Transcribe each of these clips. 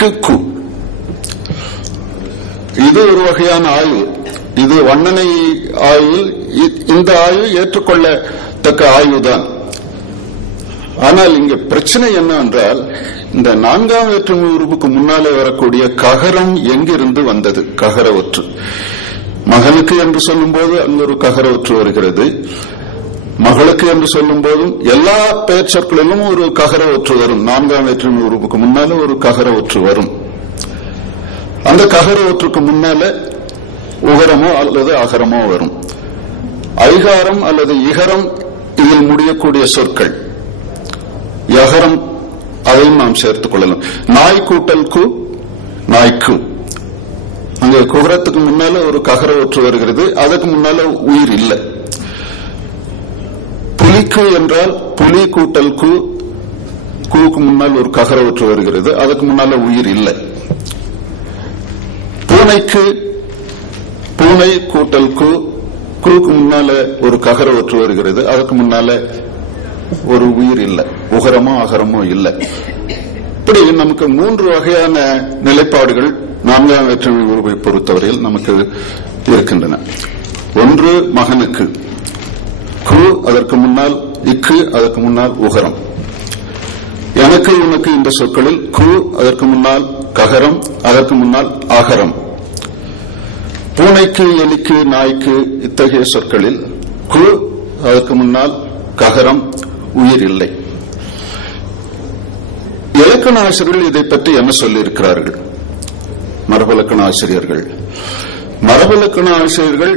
இக்கு கு. இது ஒரு வகையான ஆய்வு. இது வண்ணனை ஆய்வு. இந்த ஆய்வு ஏற்றுக்கொள்ளத்தக்க ஆய்வுதான். ஆனால் இங்க பிரச்சனை என்னவென்றால், இந்த நான்காம் வேற்றுமை உருவுக்கு முன்னாலே வரக்கூடிய ககரம் எங்கிருந்து வந்தது? ககர ஒற்று. மகனுக்கு என்று சொல்லும் போது அங்கு ஒரு ககர ஒற்று வருகிறது. மகளுக்கு என்று சொல்லும் போதும் எல்லா பெயர் சொற்களிலும் ஒரு ககர ஒற்று வரும். நான்காம் வேற்றுமை உருவுக்கு முன்னால ஒரு ககர ஒற்று வரும். அந்த ககர ஒற்றுக்கு முன்னால உகரமோ அல்லது அகரமோ வரும். ஐகாரம் அல்லது இகரம் இதில் முடியக்கூடிய சொற்கள். யகரம் அதையும் நாம் சேர்த்துக் கொள்ளலாம். நாய் கூட்டல் கு, நாய்க்கு. அங்க குகரத்துக்கு முன்னால ஒரு ககர ஒற்று வருகிறது. அதுக்கு முன்னால உயிர் இல்லை. புலிக்கு என்றால் புலி கூட்டல் கு, கூக்கு முன்னால் ஒரு ககர ஒற்று வருகிறது. அதுக்கு முன்னால உயிர் இல்லை. பூனைக்கு பூனை கூட்டல் கு, குக்கு முன்னால ஒரு ககர ஒற்று வருகிறது. அதுக்கு முன்னால ஒரு உயிர் இல்லை. உகரமோ அகரமோ இல்லை. இப்படி நமக்கு 3 வகையான நிலைப்பாடுகள் நான்காம் வேற்றுமை உருவை பொறுத்தவரையில் நமக்கு இருக்கின்றன. ஒன்று மகனுக்கு கு, அதற்கு முன்னால் இக்கு, அதற்கு முன்னால் உகரம். எனக்கு உனக்கு இந்த சொற்களில் கு, அதற்கு முன்னால் ககரம், அதற்கு முன்னால் அகரம். பூனைக்கு எலிக்கு நாய்க்கு இத்தகைய சொற்களில் கு, அதற்கு முன்னால் ககரம், உயிர் இல்லை. இலக்கண ஆசிரியர்கள் இதை பற்றி என்ன சொல்லியிருக்கிறார்கள்? மரபுலக்கண ஆசிரியர்கள்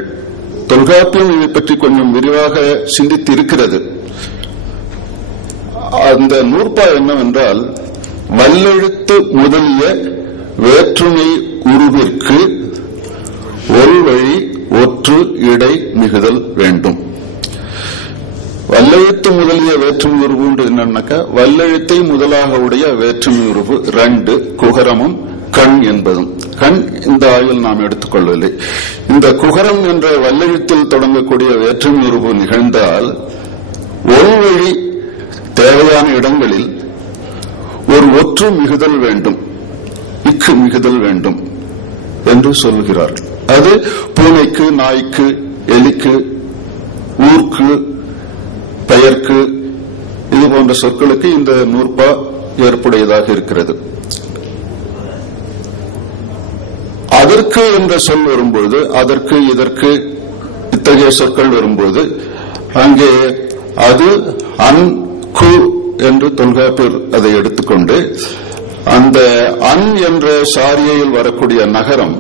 தொல்காப்பியம் இதை பற்றி கொஞ்சம் விரிவாக சிந்தித்து இருக்கிறது. அந்த நூற்பா என்னவென்றால், வல்லெழுத்து முதலிய வேற்றுமை உருவிற்கு ஒரு வழி ஒற்று இடை மிகுதல் வேண்டும். வல்லெழுத்து முதலிய வேற்றுமை உருவு என்னன்னாக்கா, வல்லெழுத்தை முதலாக உடைய வேற்றுமை உருவு 2 குகரமும் கண் என்பதும். கண் இந்த ஆய்வில் நாம் எடுத்துக்கொள்ளவில்லை. இந்த குகரம் என்ற வல்லெழுத்தில் தொடங்கக்கூடிய வேற்றுமை உருவு நிகழ்ந்தால் ஒரு வழி தேவையான இடங்களில் ஒரு ஒற்று மிகுதல் வேண்டும், இக்கு மிகுதல் வேண்டும் என்று சொல்கிறார்கள். அது பூனைக்கு, நாய்க்கு, எலிக்கு, ஊர்க்கு, பெயர்க்கு, இது போன்ற சொற்களுக்கு இந்த நூற்பா ஏற்புடையதாக இருக்கிறது. அதற்கு என்ற சொல் வரும்போது, அதற்கு இதற்கு இத்தகைய சொற்கள் வரும்போது அங்கே அது அன் கு என்று தொல்காப்பியர் அதை எடுத்துக்கொண்டு, அந்த அன் என்ற சாரியில் வரக்கூடிய நகரம்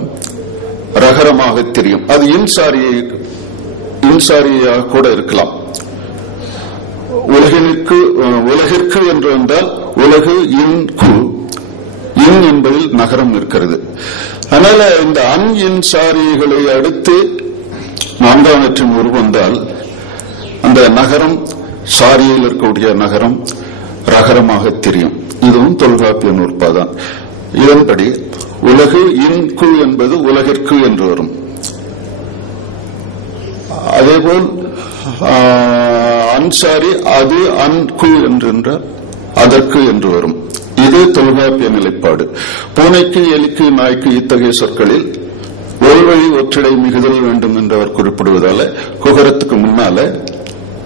ரகரமாக தெரியும். அது இன்சாரியாக கூட இருக்கலாம். உலகிற்கு என்று வந்தால் உலகு இன் கு, இன் என்பதில் நகரம் இருக்கிறது. அதனால இந்த அன் இன் சாரிகளை அடுத்து நான்காம் வேற்றுமை உருவு வந்தால் அந்த நகரம், சாரியில் இருக்கக்கூடிய நகரம் ரகரமாக தெரியும். இதுவும் தொல்காப்பிய நூற்பாதான். இதன்படி உலகு இன் கு என்பது உலகிற்கு என்று வரும். அதேபோல் அன்சாரி அது அன் கு என்றால் அதற்கு என்று வரும். இது தொல்காப்பிய நிலைப்பாடு. பூனைக்கு எலிக்கு நாய்க்கு இத்தகைய சொற்களில் ஒரு வழி ஒற்றிடை மிகுதல் வேண்டும் என்று அவர் குறிப்பிடுவதால குகரத்துக்கு முன்னால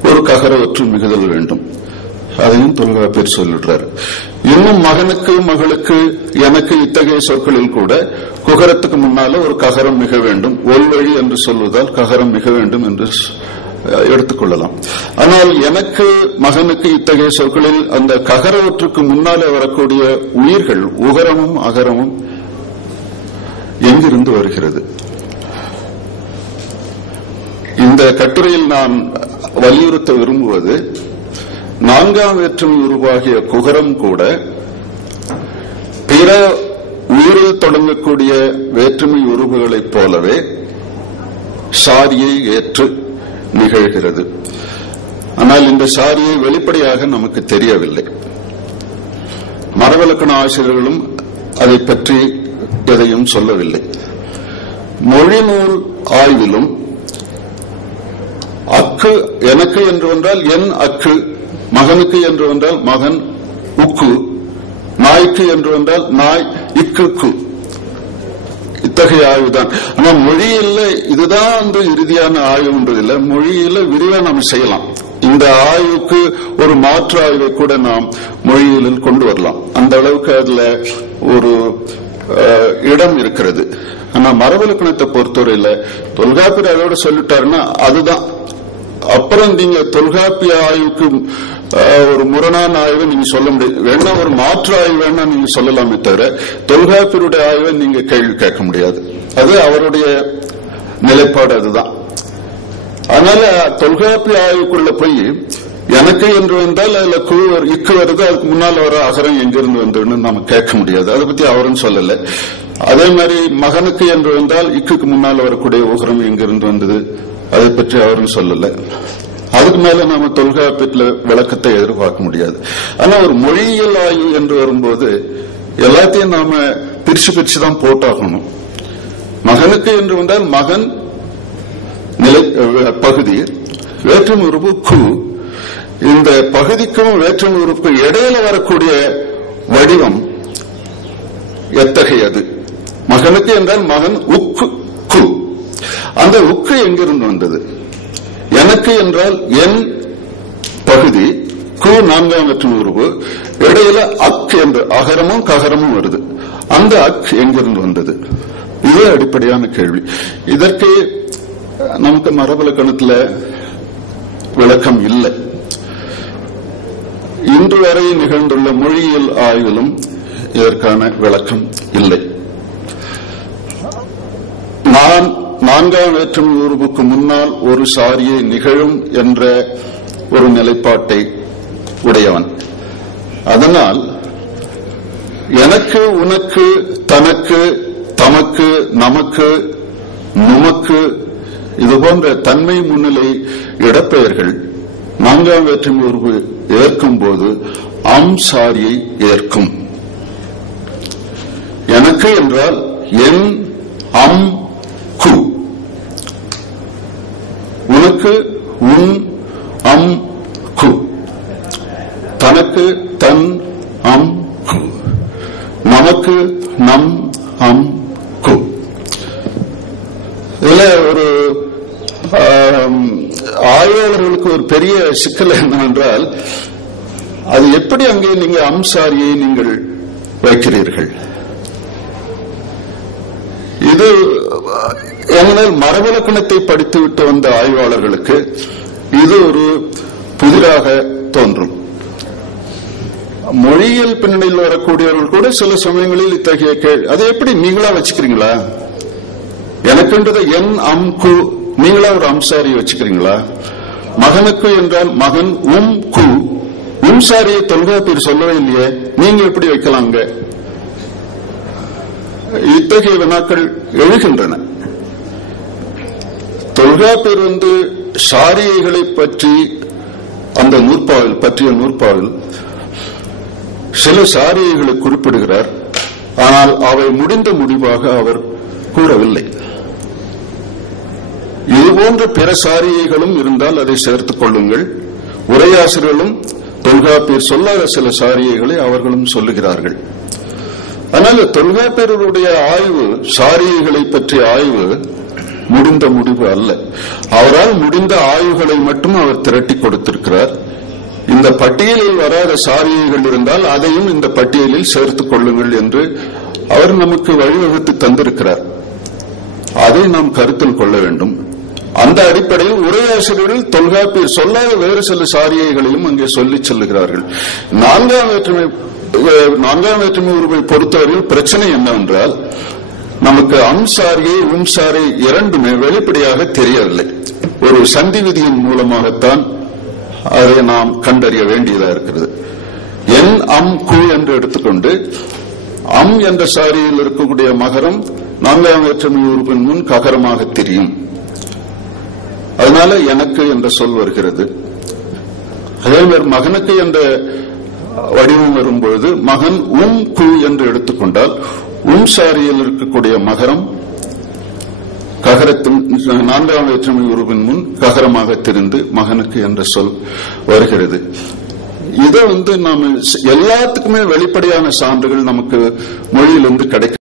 ஒரு ககர ஒற்று மிகுதல் வேண்டும். அதையும் தொல்காப்பியர் சொல்லிடுறார். இன்னும் மகனுக்கு, மகளுக்கு, எனக்கு இத்தகைய சொற்களில் கூட குகரத்துக்கு முன்னால ஒரு ககரம் மிக வேண்டும். ஒரு வழி என்று சொல்வதால் ககரம் மிக வேண்டும் என்று எடுத்துக்கொள்ளலாம். ஆனால் எனக்கு, மகனுக்கு இத்தகைய சொற்களில் அந்த ககர ஒற்றுக்கு முன்னாலே வரக்கூடிய உயிர்கள் உகரமும் அகரமும் எங்கிருந்து வருகிறது? இந்த கட்டுரையில் நான் வலியுறுத்த விரும்புவது, நான்காம் வேற்றுமை உருவாகிய குகரம் கூட பிற உயிரில் தொடங்கக்கூடிய வேற்றுமை உருவுகளைப் போலவே சாரியை ஏற்று நிகழ்கிறது. ஆனால் இந்த சாரியை வெளிப்படையாக நமக்கு தெரியவில்லை. மரபுலக்கண ஆசிரியர்களும் அதை பற்றி எதையும் சொல்லவில்லை. மொழிநூல் ஆய்விலும் அக்கு எனக்கு என்று வந்தால் என் அக்கு, மகனுக்கு என்று வந்தால் மகன் உக்கு, நாய்க்கு என்று வந்தால் நாய், இக்கு, கு, இத்தகைய ஆய்வுதான். ஆனா மொழியில இதுதான் வந்து இறுதியான ஆய்வுன்றதில்லை. மொழியில விரிவா நாம் செய்யலாம். இந்த ஆய்வுக்கு ஒரு மாற்று ஆய்வை கூட நாம் மொழியியலில் கொண்டு வரலாம். அந்த அளவுக்கு அதுல ஒரு இடம் இருக்கிறது. ஆனா மரபிலக்கணத்தை பொறுத்தவரையில தொல்காப்பியர் அதோட சொல்லிட்டாருன்னா அதுதான். அப்புறம் நீங்க தொல்காப்பிய ஆய்வுக்கு ஒரு முரணான ஆய்வை நீங்க சொல்ல முடியாது. வேணா ஒரு மாற்று ஆய்வு வேணா நீங்க சொல்லலாமே தவிர தொல்காப்பியருடைய ஆய்வை நீங்க கேள்வி கேட்க முடியாது. அது அவருடைய நிலைப்பாடு. அதுதான். அதனால தொல்காப்பிய ஆய்வுக்குள்ள போய் எனக்கு என்று வந்தால் அதுல கு இக்கு வருது, அதுக்கு முன்னால் வர அகரம் எங்கிருந்து வந்ததுன்னு நம்ம கேட்க முடியாது. அதை பத்தி அவரும் சொல்லல. அதே மாதிரி மகனுக்கு என்று வந்தால் இக்குக்கு முன்னால் வரக்கூடிய உகரம் எங்கிருந்து வந்தது, அதை பற்றி அவரும் சொல்லல. அதுக்கு மேல நாம தொல்காப்பியத்துல விளக்கத்தை எதிர்பார்க்க முடியாது. ஆனா ஒரு மொழியியல் ஆய்வு என்று வரும்போது எல்லாத்தையும் நாம பிரிச்சு பிரிச்சு தான் போட்டாகணும். மகனுக்கு என்று வந்தால் மகன் நிலை பகுதி, வேற்றுமை உறுப்பு கு. இந்த பகுதிக்கும் வேற்றுமை உறுப்பு இடையில வரக்கூடிய வடிவம் எத்தகையது? மகனுக்கு என்றால் மகன் உக்கு, கு. அந்த உக்கு எங்கிருந்து வந்தது? எனக்கு என்றால் என் பகுதி, கு நான்காம் வேற்றுமை உறுப்பு, இடையில அக் என்று அகரமும் ககரமும் வருது. அந்த அக் எங்கிருந்து வந்தது? இது அடிப்படையான கேள்வி. இதற்கு நமக்கு மரபிலக்கணத்துல விளக்கம் இல்லை. இன்று வரை நிகழ்ந்துள்ள மொழியியல் ஆய்விலும் இதற்கான விளக்கம் இல்லை. நான் நான்காம் வேற்றுமை உறுப்புக்கு முன்னால் ஒரு சாரியை நிகழும் என்ற ஒரு நிலைப்பாட்டை உடையவன். அதனால் எனக்கு, உனக்கு, தனக்கு, தமக்கு, நமக்கு, நுமக்கு இதுபோன்ற தன்மை முன்னிலை இடப்பெயர்கள் நான்காம் வேற்றுமை உறுப்பு ஏற்கும் போது அம் சாரியை ஏற்கும். எனக்கு என்றால் என், அம், கு. உனக்கு உன், அம், கு. தனக்கு தன், அம், கு. நமக்கு நம், அம், கு. இதுல ஒரு ஆய்வாளர்களுக்கு ஒரு பெரிய சிக்கல் என்னவென்றால் அது எப்படி அங்கே நீங்க அம்சாரியை நீங்கள் வைக்கிறீர்கள்? இது ஏனென்றால் மரபிலக்கணத்தை படித்துவிட்டு வந்த ஆய்வாளர்களுக்கு இது ஒரு புதிராக தோன்றும். மொழியியல் பின்னணியில் வரக்கூடியவர்கள் கூட சில சமயங்களில் இத்தகைய கேள்வி, அதை எப்படி நீங்களா வச்சுக்கிறீங்களா? எனக்குன்றதை என், அம், கு நீங்களா ஒரு அம்சாரியை வச்சுக்கிறீங்களா? மகனுக்கு என்றால் மகன், உம், கு. உம்சாரியை தொல்காப்பியர் சொல்லவே இல்லையே, நீங்க எப்படி வைக்கலாங்க? இத்தகைய வினாக்கள் எழுகின்றன. தொல்காப்பியர் சாரியைகளை பற்றி அந்த நூற்பாவில் பற்றிய நூற்பாவில் சில சாரியைகளை குறிப்பிடுகிறார். ஆனால் அவை முடிந்த முடிவாக அவர் கூறவில்லை. இதுபோன்ற பிற சாரியைகளும் இருந்தால் அதை சேர்த்துக் கொள்ளுங்கள். உரையாசிரியர்களும் தொல்காப்பியர் சொல்லாத சில சாரியைகளை அவர்களும் சொல்லுகிறார்கள். அதனால தொல்காப்பியருடைய ஆய்வு, சாரியைகளை பற்றிய ஆய்வு முடிந்த முடிவு அல்ல. அவரால் முடிந்த ஆய்வுகளை மட்டும் அவர் திரட்டி கொடுத்திருக்கிறார். இந்த பட்டியலில் வராத சாரியைகள் இருந்தால் அதையும் இந்த பட்டியலில் சேர்த்துக் கொள்ளுங்கள் என்று அவர் நமக்கு வழிவகுத்து தந்திருக்கிறார். அதை நாம் கருத்தில் கொள்ள வேண்டும். அந்த அடிப்படையில் உரையாசிரியர்கள் தொல்காப்பியர் சொல்லாத வேறு சில சாரியைகளையும் அங்கே சொல்லிச் செல்லுகிறார்கள். நான்காம் வேற்றுமை உறுப்பை பொறுத்தவரையில் பிரச்சனை என்னவென்றால் நமக்கு அம்சாரியை, உம்சாரி இரண்டுமே வெளிப்படையாக தெரியவில்லை. ஒரு சந்தி விதியின் மூலமாகத்தான் அதை நாம் கண்டறிய வேண்டியதா இருக்கிறது. என், அம், கு என்று எடுத்துக்கொண்டு அம் என்ற சாரியில் இருக்கக்கூடிய மகரம் நான்காம் வேற்றுமை உறுப்பின் முன் ககரமாக தெரியும். அதனால எனக்கு என்ற சொல் வருகிறது. அதே மாதிரி மகனுக்கு என்ற வடிவம் வரும்பொழுது மகன், உம், கு என்று எடுத்துக்கொண்டால் உம் சாரியில் இருக்கக்கூடிய மகரம் ககரத்தின் நான்காம் வேற்றுமை உறுப்பின் முன் ககரமாக தெரிந்து மகனுக்கு என்ற சொல் வருகிறது. இதை நாம எல்லாத்துக்குமே வெளிப்படையான சான்றுகள் நமக்கு மொழியிலிருந்து கிடைக்கும்.